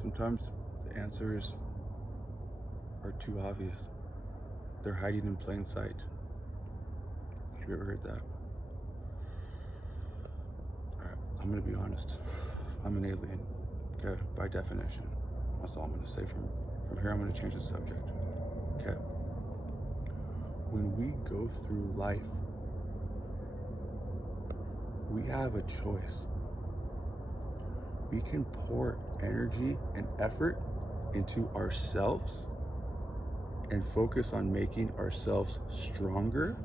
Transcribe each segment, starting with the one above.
Sometimes the answers are too obvious. They're hiding in plain sight. Have you ever heard that? Alright, I'm gonna be honest. I'm an alien. Okay, by definition. That's all I'm gonna say from here. I'm gonna change the subject. Okay. When we go through life, we have a choice. We can pour energy and effort into ourselves and focus on making ourselves stronger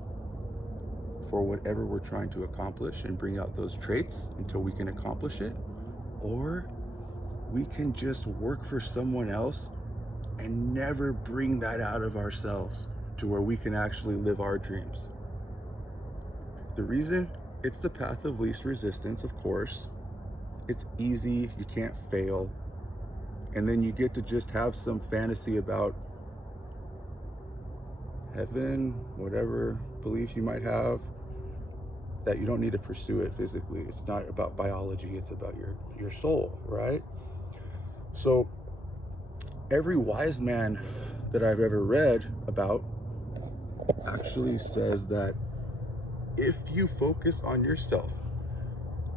for whatever we're trying to accomplish and bring out those traits until we can accomplish it. Or we can just work for someone else and never bring that out of ourselves to where we can actually live our dreams. The reason it's the path of least resistance, of course. It's easy, you can't fail. And then you get to just have some fantasy about heaven, whatever belief you might have, that you don't need to pursue it physically. It's not about biology, it's about your soul, right? So every wise man that I've ever read about actually says that if you focus on yourself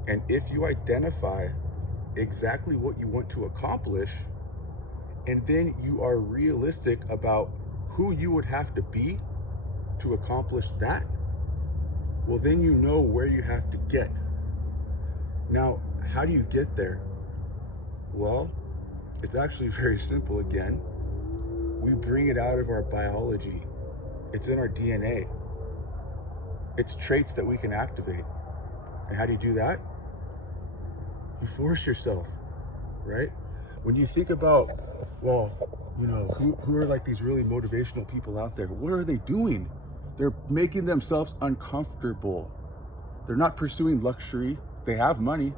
and if you identify exactly what you want to accomplish, and then you are realistic about who you would have to be to accomplish that, well, then you know where you have to get. Now, how do you get there? Well, it's actually very simple again. We bring it out of our biology. It's in our DNA. It's traits that we can activate. And how do you do that? You force yourself, right? When you think about, well, who are like these really motivational people out there? What are they doing? They're making themselves uncomfortable. They're not pursuing luxury. They have money,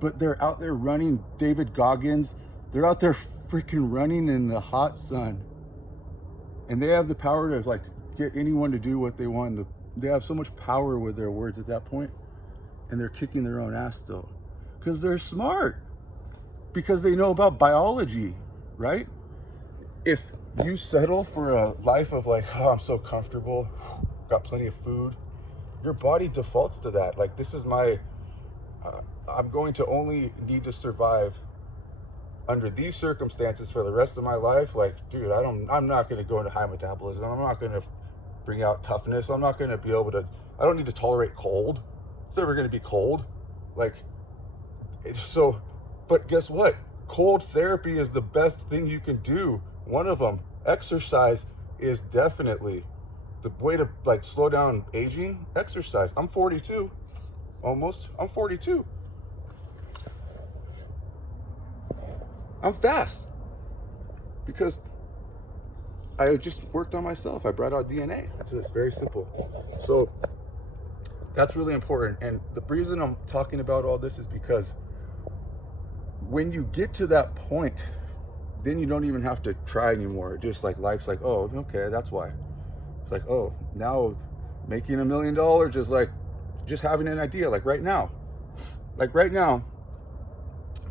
but they're out there running David Goggins. They're out there freaking running in the hot sun. And they have the power to like get anyone to do what they want. They have so much power with their words at that point, and they're kicking their own ass still. Because they're smart, because they know about biology, right? If you settle for a life of like, oh, I'm so comfortable, got plenty of food, your body defaults to that. Like, this is my, I'm going to only need to survive under these circumstances for the rest of my life. Like, dude, I'm not going to go into high metabolism. I'm not going to bring out toughness. I'm not going to be able to, I don't need to tolerate cold. It's never going to be cold. Like, so, but guess what? Cold therapy is the best thing you can do. One of them, exercise, is definitely the way to like slow down aging. Exercise. I'm 42, almost. I'm 42. I'm fast because I just worked on myself. I brought out DNA. It's very simple. So that's really important. And the reason I'm talking about all this is because when you get to that point, then you don't even have to try anymore. Just like life's like, oh, okay, that's why. It's like, oh, now making $1 million is like just having an idea. Like right now,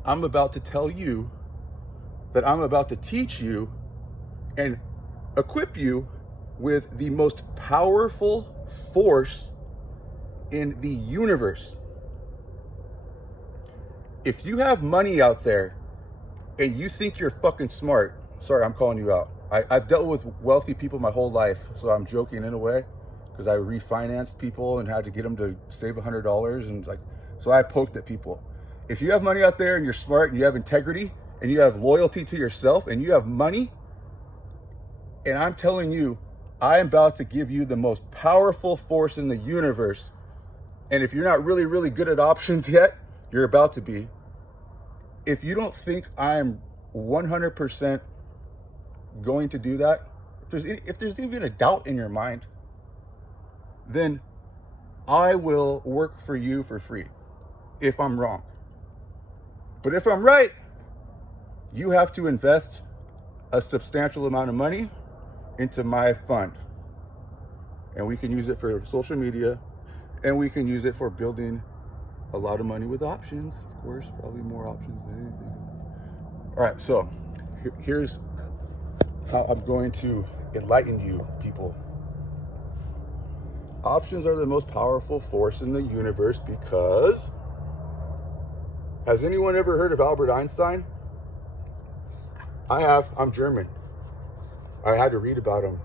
I'm about to tell you that I'm about to teach you and equip you with the most powerful force in the universe. If you have money out there and you think you're fucking smart, sorry, I'm calling you out. I've dealt with wealthy people my whole life, so I'm joking in a way, because I refinanced people and had to get them to save $100, and like, so I poked at people. If you have money out there and you're smart and you have integrity and you have loyalty to yourself and you have money, and I'm telling you, I am about to give you the most powerful force in the universe. And if you're not really, really good at options yet, you're about to be. If you don't think I'm 100% going to do that, if there's even a doubt in your mind, then I will work for you for free if I'm wrong. But if I'm right, you have to invest a substantial amount of money into my fund. And we can use it for social media, and we can use it for building a lot of money with options, of course, probably more options than anything. All right, so here's how I'm going to enlighten you, people. Options are the most powerful force in the universe because, has anyone ever heard of Albert Einstein? I have. I'm German. I had to read about him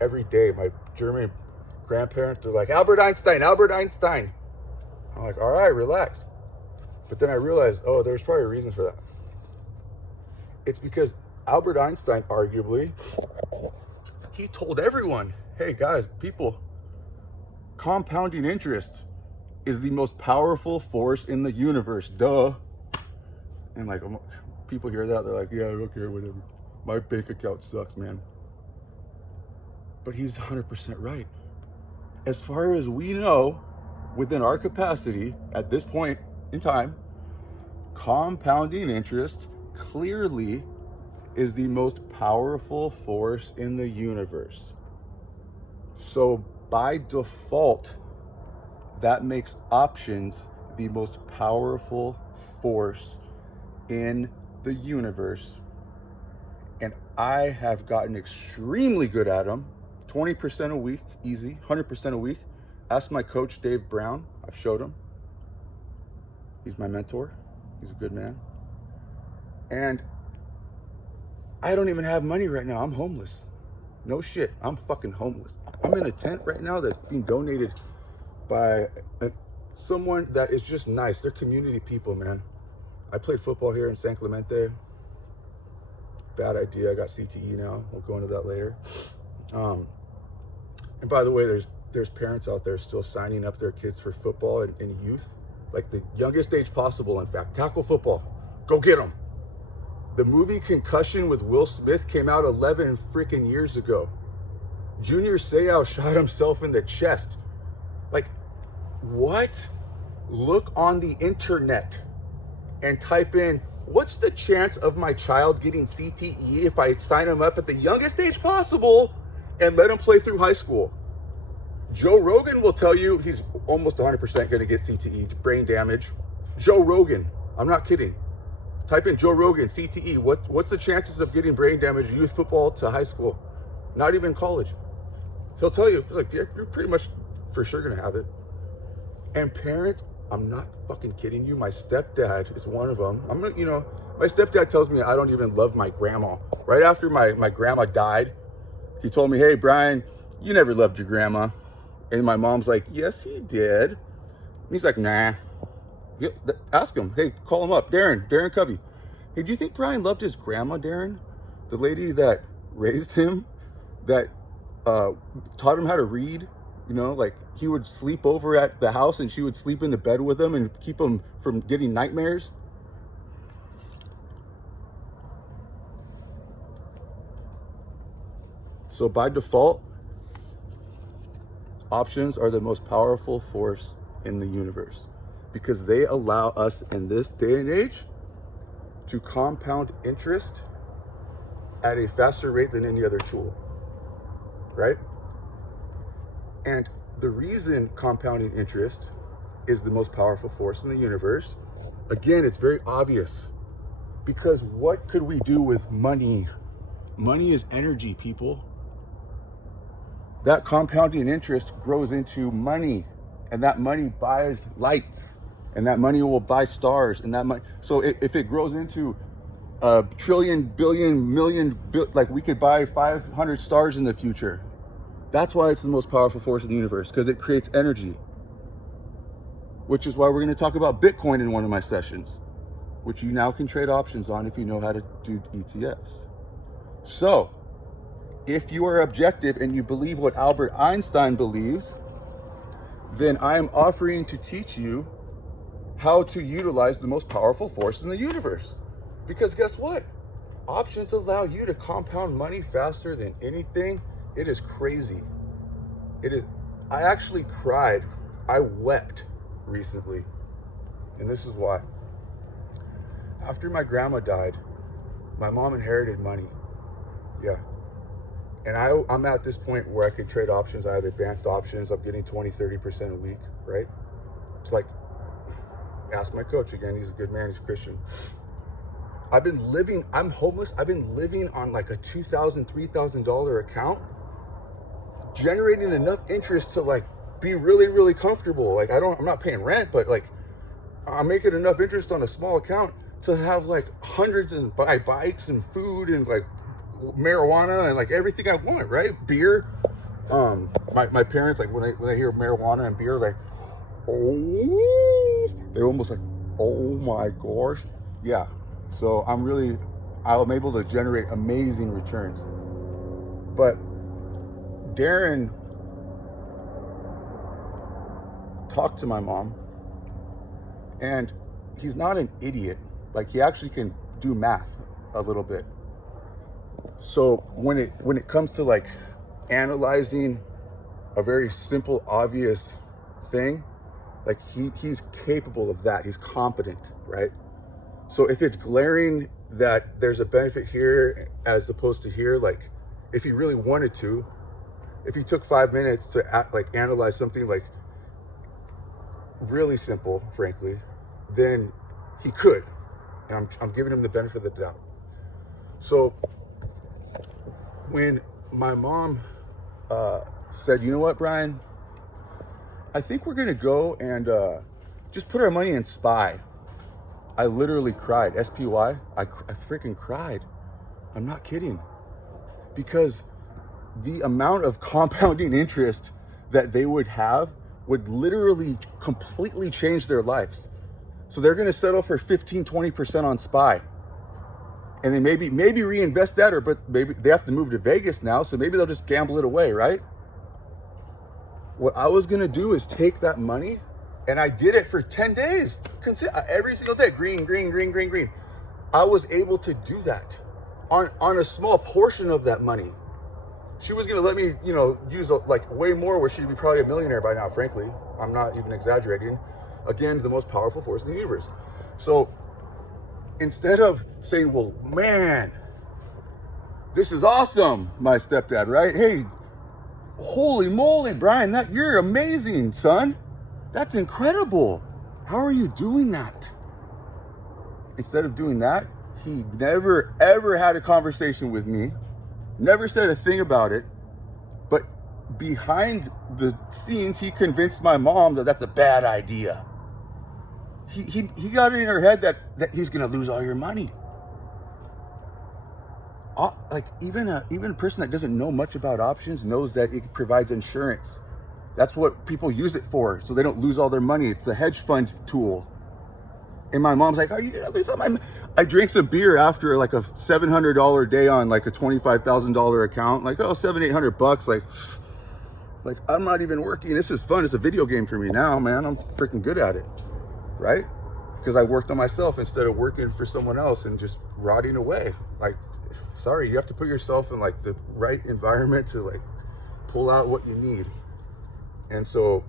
every day. My German grandparents are like, Albert Einstein, Albert Einstein. I'm like, all right, relax. But then I realized, oh, there's probably a reason for that. It's because Albert Einstein, arguably, he told everyone, hey guys, people, compounding interest is the most powerful force in the universe, duh. And like, people hear that, they're like, yeah, okay, whatever. My bank account sucks, man. But he's 100% right. As far as we know, within our capacity at this point in time, compounding interest clearly is the most powerful force in the universe. So by default, that makes options the most powerful force in the universe. And I have gotten extremely good at them. 20% a week, easy, 100% a week. Ask my coach, Dave Brown. I've showed him. He's my mentor. He's a good man. And I don't even have money right now. I'm homeless. No shit. I'm fucking homeless. I'm in a tent right now that's being donated by someone that is just nice. They're community people, man. I played football here in San Clemente. Bad idea. I got CTE now. We'll go into that later. And by the way, there's parents out there still signing up their kids for football and youth, like the youngest age possible. In fact, tackle football. Go get them. The movie Concussion with Will Smith came out 11 freaking years ago. Junior Seau shot himself in the chest. Like, what? Look on the internet and type in, what's the chance of my child getting CTE if I sign him up at the youngest age possible and let him play through high school? Joe Rogan will tell you he's almost 100% going to get CTE, brain damage. Joe Rogan, I'm not kidding. Type in Joe Rogan, CTE. What's the chances of getting brain damage youth football to high school? Not even college. He'll tell you, like, you're pretty much for sure going to have it. And parents, I'm not fucking kidding you. My stepdad is one of them. My stepdad tells me I don't even love my grandma. Right after my grandma died, he told me, hey, Brian, you never loved your grandma. And my mom's like, yes, he did. And he's like, nah. Ask him. Hey, call him up. Darren Covey. Hey, do you think Brian loved his grandma, Darren? The lady that raised him, that taught him how to read. You know, like he would sleep over at the house and she would sleep in the bed with him and keep him from getting nightmares. So by default, options are the most powerful force in the universe because they allow us in this day and age to compound interest at a faster rate than any other tool, right? And the reason compounding interest is the most powerful force in the universe, again, it's very obvious. Because what could we do with money? Money is energy, people. That compounding interest grows into money, and that money buys lights, and that money will buy stars, and that money. So if it grows into a trillion, billion, million, like we could buy 500 stars in the future. That's why it's the most powerful force in the universe, because it creates energy. Which is why we're going to talk about Bitcoin in one of my sessions, which you now can trade options on if you know how to do ETFs. So, if you are objective and you believe what Albert Einstein believes, then I am offering to teach you how to utilize the most powerful force in the universe. Because guess what? Options allow you to compound money faster than anything. It is crazy. It is. I actually cried. I wept recently. And this is why. After my grandma died, my mom inherited money. Yeah. And I'm at this point where I can trade options. I have advanced options. I'm getting 20, 30% a week, right? It's like, ask my coach again. He's a good man. He's a Christian. I'm homeless. I've been living on like a $2,000, $3,000 account, generating enough interest to like be really, really comfortable. Like I'm not paying rent, but like I'm making enough interest on a small account to have like hundreds and buy bikes and food and like marijuana and like everything I want, right? Beer. My parents, like when they hear marijuana and beer, like, oh, they're almost like, oh my gosh. Yeah. So I'm able to generate amazing returns. But Darren talked to my mom, and he's not an idiot. Like, he actually can do math a little bit. So when it comes to like analyzing a very simple, obvious thing, like he's capable of that. He's competent, right? So if it's glaring that there's a benefit here as opposed to here, like if he really wanted to, if he took 5 minutes to analyze something like really simple, frankly, then he could. And I'm giving him the benefit of the doubt. So when my mom said, you know what, Brian, I think we're gonna go and just put our money in SPY. I literally cried. SPY. I freaking cried. I'm not kidding. Because the amount of compounding interest that they would have would literally completely change their lives. So they're gonna settle for 15, 20% on SPY. And then maybe reinvest that, but maybe they have to move to Vegas now, so maybe they'll just gamble it away, right? What I was gonna do is take that money, and I did it for 10 days, every single day, green. I was able to do that on a small portion of that money. She was gonna let me, use like way more, where she'd be probably a millionaire by now, frankly. I'm not even exaggerating. Again, the most powerful force in the universe. So instead of saying, well, man, this is awesome, my stepdad, right? Hey, holy moly, Brian, you're amazing, son. That's incredible. How are you doing that? Instead of doing that, he never, ever had a conversation with me, never said a thing about it, but behind the scenes, he convinced my mom that that's a bad idea. He got it in her head that he's gonna lose all your money. Like even a person that doesn't know much about options knows that it provides insurance. That's what people use it for, so they don't lose all their money. It's the hedge fund tool. And my mom's like, "Are you gonna lose all my?" I drank some beer after like a $700 day on like a $25,000 account. Like, oh, $700-800. Like I'm not even working. This is fun. It's a video game for me now, man. I'm freaking good at it. Right? Because I worked on myself instead of working for someone else and just rotting away. Like, sorry, you have to put yourself in like the right environment to like pull out what you need. And so,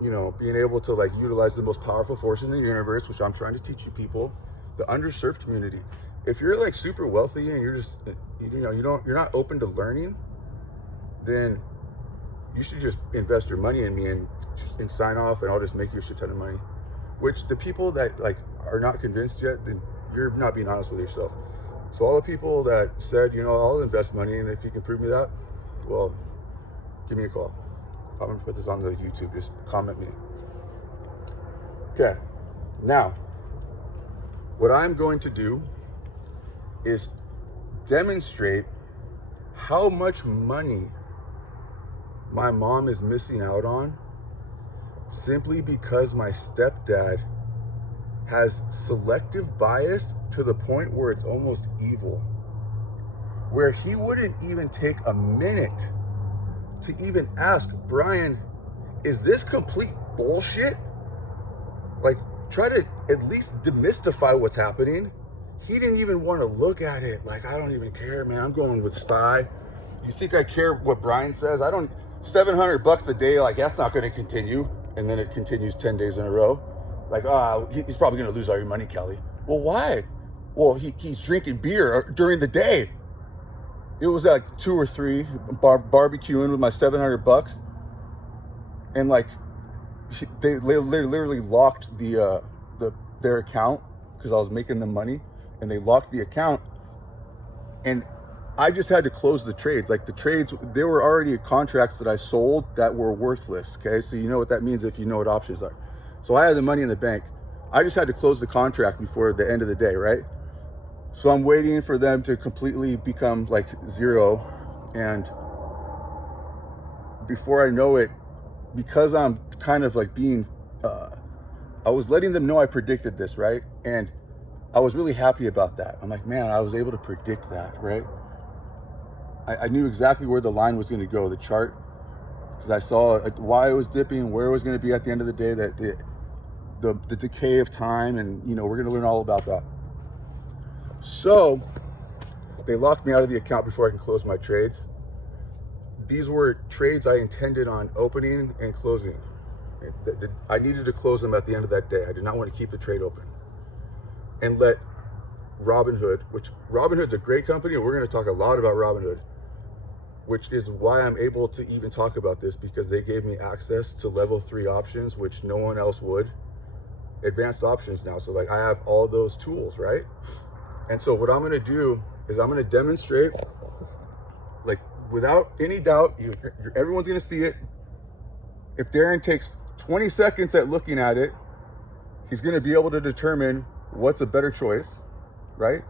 being able to like utilize the most powerful force in the universe, which I'm trying to teach you people, the underserved community. If you're like super wealthy and you're just, you're not open to learning, then you should just invest your money in me and sign off, and I'll just make you a shit ton of money. Which the people that like are not convinced yet, then you're not being honest with yourself. So all the people that said, I'll invest money, and if you can prove me that, well, give me a call. I'm gonna put this on the YouTube, just comment me. Okay, now, what I'm going to do is demonstrate how much money my mom is missing out on simply because my stepdad has selective bias to the point where it's almost evil, where he wouldn't even take a minute to even ask, Brian, is this complete bullshit? Like, try to at least demystify what's happening. He didn't even want to look at it. Like, I don't even care, man. I'm going with SPY. You think I care what Brian says? I don't. $700 a day, like, that's not going to continue. And then it continues 10 days in a row. Like, he's probably going to lose all your money, Kelly. Well, why? Well, he's drinking beer during the day. It was like 2 or 3 barbecuing with my $700, and like they literally locked their account because I was making them money, and they locked the account, and I just had to close the trades. Like the trades, there were already contracts that I sold that were worthless. Okay, so you know what that means if you know what options are. So I had the money in the bank. I just had to close the contract before the end of the day, right? So I'm waiting for them to completely become like zero, and before I know it, because I'm kind of like being, I was letting them know I predicted this, right? And I was really happy about that. I'm like, man, I was able to predict that, right? I knew exactly where the line was going to go, the chart, because I saw why it was dipping, where it was going to be at the end of the day, that the decay of time, and you know, we're going to learn all about that. So they locked me out of the account before I can close my trades. These were trades I intended on opening and closing. I needed to close them at the end of that day. I did not want to keep the trade open and let Robinhood, which Robinhood's a great company, and we're going to talk a lot about Robinhood, which is why I'm able to even talk about this, because they gave me access to level 3 options, which no one else would. Advanced options now. So like I have all those tools, right? And so what I'm going to do is I'm going to demonstrate, like without any doubt, everyone's going to see it. If Darren takes 20 seconds at looking at it, he's going to be able to determine what's a better choice, right?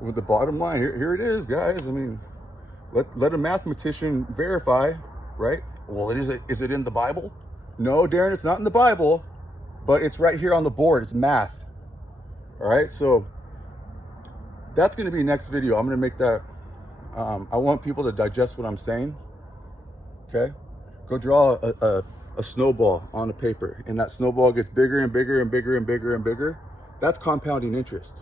With the bottom line, here it is, guys. I mean, let a mathematician verify, right? Well, is it in the Bible? No, Darren, it's not in the Bible, but it's right here on the board. It's math. All right, so that's going to be next video. I'm going to make that. I want people to digest what I'm saying. Okay, go draw a snowball on a paper, and that snowball gets bigger and bigger and bigger and bigger and bigger. That's compounding interest,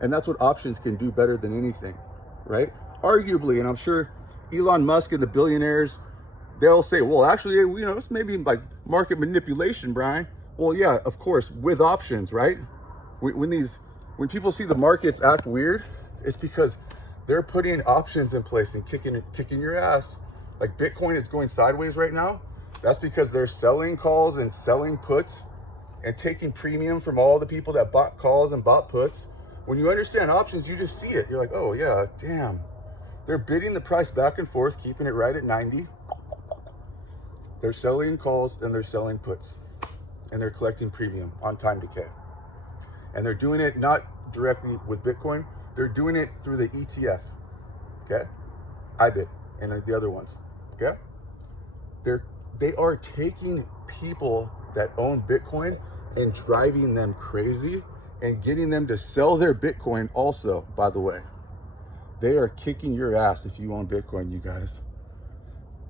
and that's what options can do better than anything, right? Arguably, and I'm sure Elon Musk and the billionaires, they'll say, well, actually, you know, it's maybe like market manipulation, Brian. Well, yeah, of course, with options, right? When people see the markets act weird, it's because they're putting options in place and kicking your ass. Like Bitcoin is going sideways right now. That's because they're selling calls and selling puts and taking premium from all the people that bought calls and bought puts. When you understand options, you just see it. You're like, oh yeah, damn. They're bidding the price back and forth, keeping it right at 90. They're selling calls and they're selling puts, and they're collecting premium on time decay. And they're doing it not directly with Bitcoin. They're doing it through the ETF, okay? IBIT and the other ones, okay? They are taking people that own Bitcoin and driving them crazy and getting them to sell their Bitcoin also, by the way. They are kicking your ass if you own Bitcoin, you guys.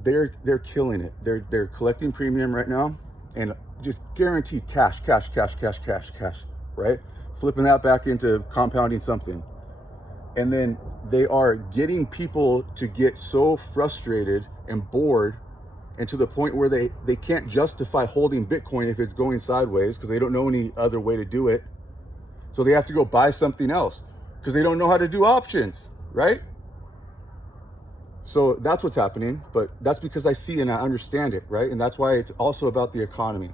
They're killing it. They're collecting premium right now and just guaranteed cash, right? Flipping that back into compounding something. And then they are getting people to get so frustrated and bored, and to the point where they can't justify holding Bitcoin if it's going sideways, because they don't know any other way to do it. So they have to go buy something else because they don't know how to do options, right? So that's what's happening, but that's because I see and I understand it, right? And that's why it's also about the economy.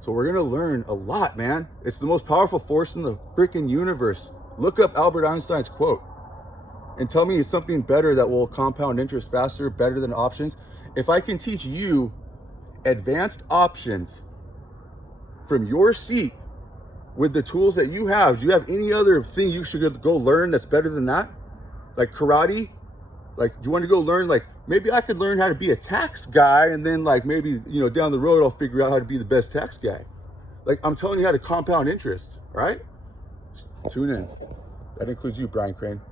So we're gonna learn a lot, man. It's the most powerful force in the freaking universe. Look up Albert Einstein's quote and tell me it's something better that will compound interest faster, better than options. If I can teach you advanced options from your seat with the tools that you have, do you have any other thing you should go learn that's better than that? Like karate? Like, do you want to go learn, like, maybe I could learn how to be a tax guy, and then like maybe, you know, down the road, I'll figure out how to be the best tax guy. Like, I'm telling you how to compound interest, right? Tune in. That includes you, Brian Crane.